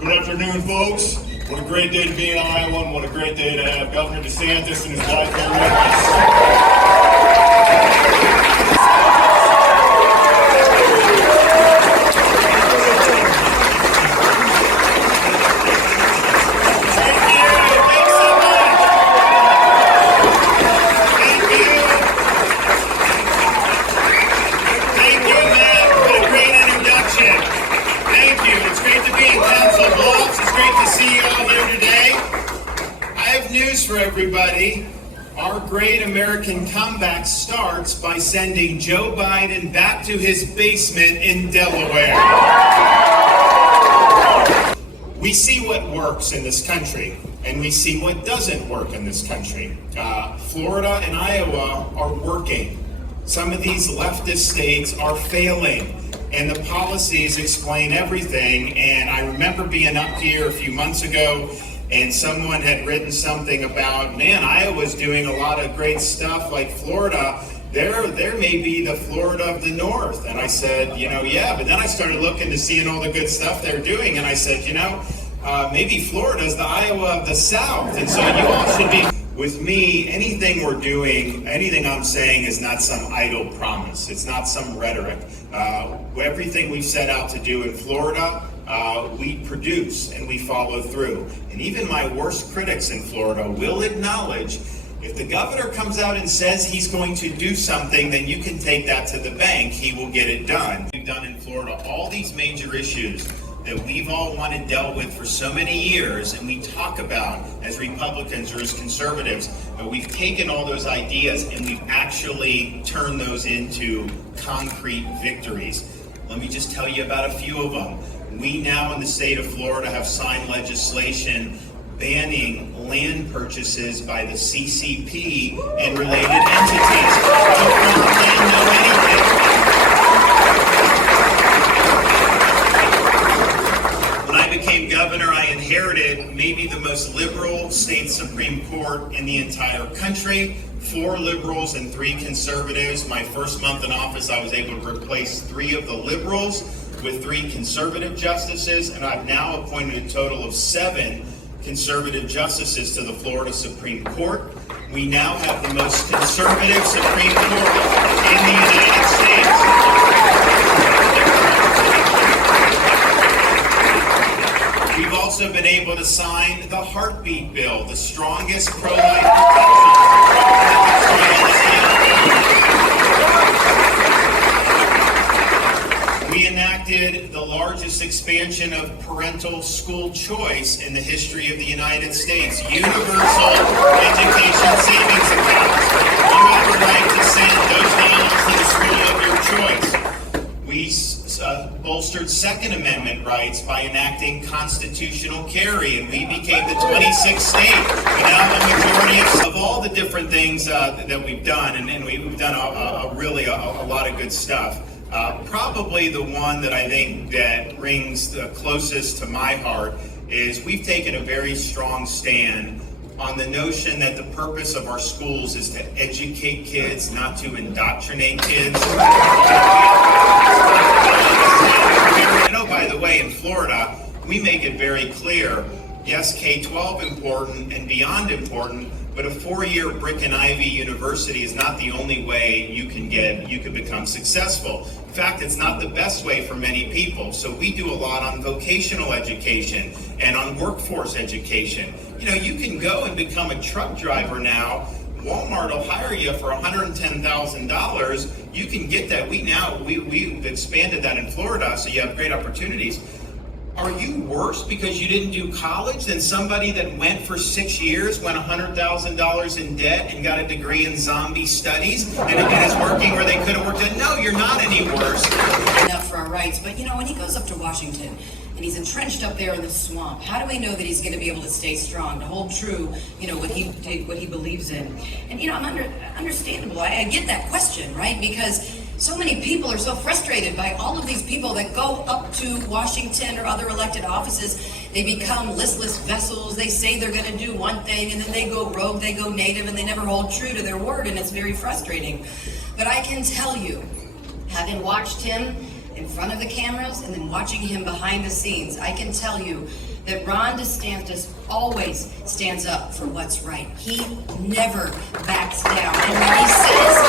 Good afternoon, folks. What a great day to be in Iowa, and what a great day to have Governor DeSantis and his wife here with us. Council Bluffs. It's great to see you all here today. I have news for everybody. Our great American comeback starts by sending Joe Biden back to his basement in Delaware. We see what works in this country, and we see what doesn't work in this country. Florida and Iowa are working. Some of these leftist states are failing. And the policies explain everything. And I remember being up here a few months ago, and someone had written something about, man, Iowa's doing a lot of great stuff like Florida. There may be the Florida of the North. And I said, yeah. But then I started looking to seeing all the good stuff they're doing. And I said, maybe Florida's the Iowa of the South. And so you all should be. With me, anything we're doing, anything I'm saying is not some idle promise. It's not some rhetoric. Everything we set out to do in Florida, we produce and we follow through. And even my worst critics in Florida will acknowledge if the governor comes out and says he's going to do something, then you can take that to the bank. He will get it done. We've done in Florida all these major issues that we've all wanted dealt with for so many years, and we talk about as Republicans or as conservatives, but we've taken all those ideas and we've actually turned those into concrete victories. Let me just tell you about a few of them. We now in the state of Florida have signed legislation banning land purchases by the CCP and related entities. So farm land, no anything. Became governor, I inherited maybe the most liberal state Supreme Court in the entire country. 4 liberals and 3 conservatives. My first month in office, I was able to replace 3 of the liberals with 3 conservative justices, and I've now appointed a total of 7 conservative justices to the Florida Supreme Court. We now have the most conservative Supreme Court in the United States. We've also been able to sign the heartbeat bill, the strongest pro-life protection. We enacted the largest expansion of parental school choice in the history of the United States. Universal education savings accounts. You have the right to send those dollars to the school of your choice. We bolstered Second Amendment rights by enacting constitutional carry, and we became the 26th state. We now have a majority of all the different things that we've done, and we've done a lot of good stuff. Probably the one that I think that rings the closest to my heart is we've taken a very strong stand on the notion that the purpose of our schools is to educate kids, not to indoctrinate kids. By the way, in Florida, we make it very clear, yes, K-12 important and beyond important, but a 4-year brick and ivy university is not the only way you can become successful. In fact, it's not the best way for many people. So we do a lot on vocational education and on workforce education. You can go and become a truck driver now. Walmart will hire you for $110,000. You can get that. We've expanded that in Florida, so you have great opportunities. Are you worse because you didn't do college than somebody that went for 6 years, went $100,000 in debt, and got a degree in zombie studies, and is working where they could have worked? No, you're not any worse. Enough for our rights, but when he goes up to Washington and he's entrenched up there in the swamp, how do we know that he's going to be able to stay strong, to hold true, what he believes in? And understandable. I get that question, right? Because so many people are so frustrated by all of these people that go up to Washington or other elected offices. They become listless vessels. They say they're going to do one thing, and then they go rogue, they go native, and they never hold true to their word, and it's very frustrating. But I can tell you, having watched him in front of the cameras and then watching him behind the scenes, I can tell you that Ron DeSantis always stands up for what's right. He never backs down. And when he says